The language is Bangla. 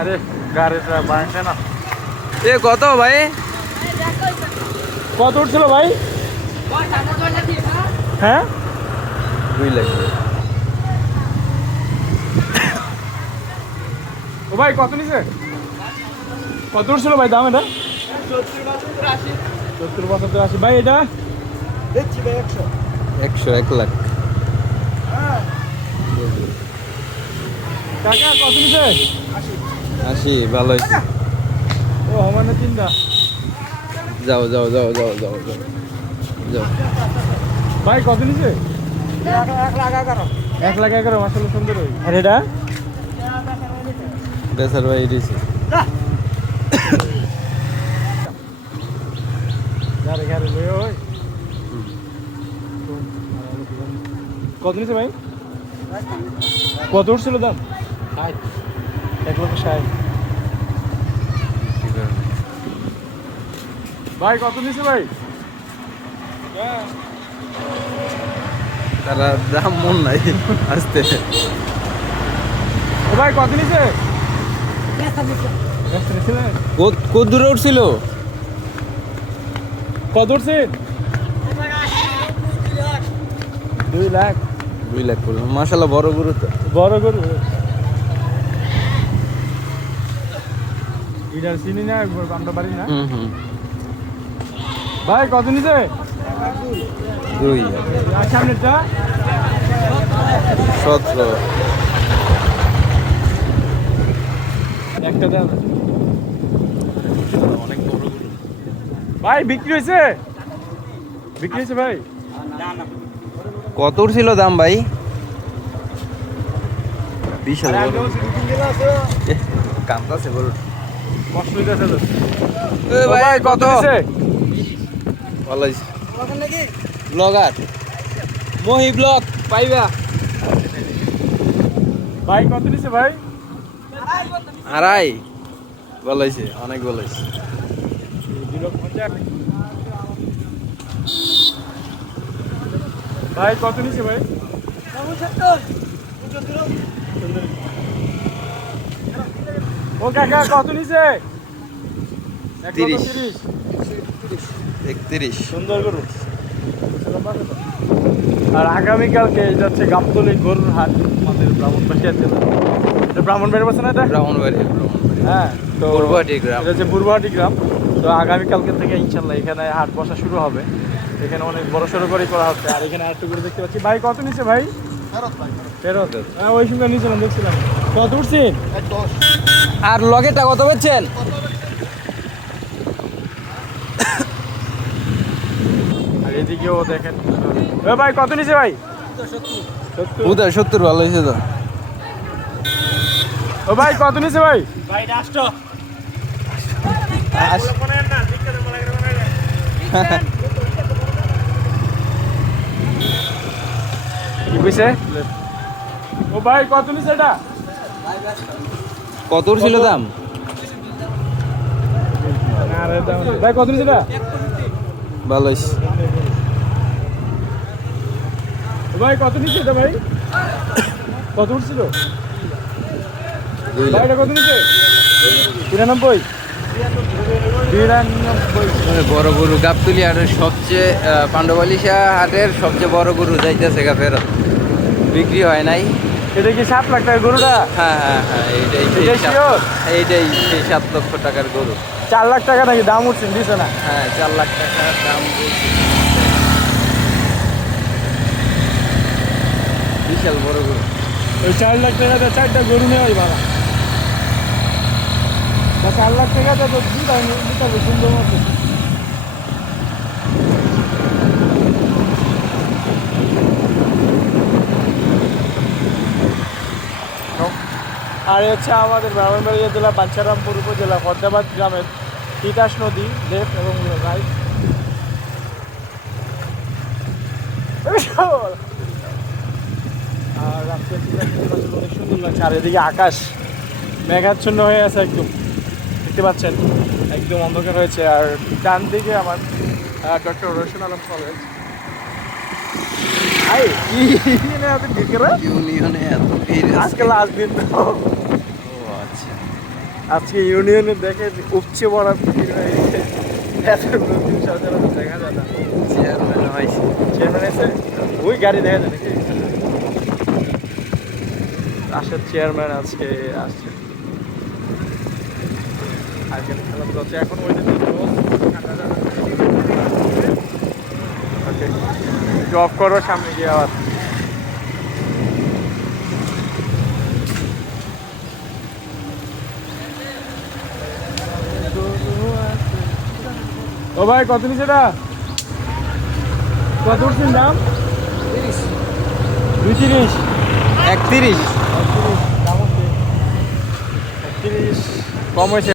আরে গাড়িটা বাড়ছে না। এ কত ভাই? কত উঠছিল ভাই? হ্যাঁ? দুই লাখ। ও ভাই কত নিছে? কত উঠছিল ভাই দাম এটা? সত্তর পঁচাত্তর আশি। ভাই এটা? একশো এক লাখ। কাকা কত নিছে? আশি ভালো হয়েছে ও আমার না তিনটা। যাও যাও যাও যাও যাও যাও যাও। ভাই কত নিছে? এক লাখ এগারো। মাসাল সুন্দর আর এটা? বেসার ভাই ওই কত নিছে ভাই? কত উঠছিল দাম? ভাই কত নিছে ভাই? তারা দাম মন নাই আসতে। ও ভাই কত নিছে? কত দূরে উঠছিল? কত উঠছে দুই লাখ। দুই লাখ করলাম মাসাল্লাহ বড় গরু তো। বড় গরু। এটার চিনি না আমরা বাড়ি না। ভাই কত নিছে? দুই। সামনেরটা? সতেরো। একটা দেন। অনেক বড় ভাই বিক্রি হয়েছে? বিক্রি হয়েছে ভাই? কত ছিল দাম ভাই? বিশাল গরু কান্তাছে গরু কষ্ট হইতেছে তো। এ ও ভাই কত? ভালো ব্লগার। মহি ব্লগ পাইবা? ভাই কত নিছে ভাই? আড়াই। ভালো হয়েছে অনেক পঞ্চাশ। ভাই কত নিছে ভাই? ও কাকা কত নিছে? তিরিশ। তিরিশ। একত্রিশ। সুন্দর গরু। আর আগামীকালকে হচ্ছে গাবতলি গরুর হাট আমাদের ব্রাহ্মণবাড়িয়া জেলা এটা ব্রাহ্মণবাড়ির পাশে না এটা? ব্রাহ্মণবাড়ি ব্রাহ্মণবাড়ি হ্যাঁ তো পূর্বহাটি গ্রাম। এটা হচ্ছে পূর্বহাটি গ্রাম। তো আগামীকালকে থেকে ইনশাল্লাহ এখানে হাট বসা শুরু হবে। এখানে অনেক বড় সড়ো করে করা হচ্ছে। আর এখানে আরেকটু করে দেখতে পাচ্ছি। ভাই কত নিছে ভাই? ফেরত হ্যাঁ ওই সঙ্গে নিয়েছিলাম দেখছিলাম। কত উঠছেন? আর লগেটা কত বেচছেন আর এদিকেও দেখেন। এ ভাই কত নিছে ভাই? সত্তর। উদয় সত্তর ভালো হয়েছে তো। ও ভাই কত নিছে ভাই? কি কইছে ও ভাই কত নিছে এটা? কত উঠছিল দাম? আরে দাম ভাই কত নিছে এটা? ভালো ও ভাই কত নিছে এটা ভাই? কত উঠছিল ভাই এটা কত নিছে? তিরানব্বই। বড় গরু গাবতুলি হাটের সবচেয়ে পাণ্ডবালিশা হাটের সবচেয়ে বড় গরু যাইতেছে গা ফেরত। বিক্রি হয় নাই। এটা কি সাত লাখ টাকা গরুটা? হ্যাঁ হ্যাঁ হ্যাঁ এইটাই সেই সাত- এইটাই সেই সাত লক্ষ টাকার গরু। চার লাখ টাকা নাকি দাম উঠছেন দিছে না? হ্যাঁ চার লাখ টাকার দাম। বিশাল বড় গরু। ওই চার লাখ টাকা চারটা গরু নেওয়াই তা সুন্দর মতো। আর হচ্ছে আমাদের ব্রাহ্মণবাড়িয়া জেলা, বাঞ্ছারামপুর উপজেলা, ফর্দাবাদ গ্রামের তিতাস নদী লেফট এবং রাইট আর রাত্রে অনেক সুন্দর লাগছে। আর এদিকে আকাশ মেঘাচ্ছন্ন হয়ে আছে একদম। দেখতে পাচ্ছেন একদম অন্ধকার হয়েছে। আর ডান দিকে আমার ডক্টর রোশন আলম কলেজ আই ঢুকে রে? ইউনিয়নে এত ভিড় আজকে লাস্ট দিন তো। ও আচ্ছা। আজকে ইউনিয়নে দেখে উপচে পড়া ভিড় হয়ে গেছে। এত লোকজন সচরাচর দেখা যায় না। চেয়ারম্যান হয়েছে। চেয়ারম্যান এসে ওই গাড়ি দেখা যায় নাকি? রাশের চেয়ারম্যান আজকে আসছে। আর খেলাধুলা হচ্ছে এখন ওই জব করো সামনে গিয়ে আবার। ও ভাই কত নিচে এটা? কত উঠছেন দাম? দুই তিরিশ একত্রিশ একত্রিশ। কম হয়েছে।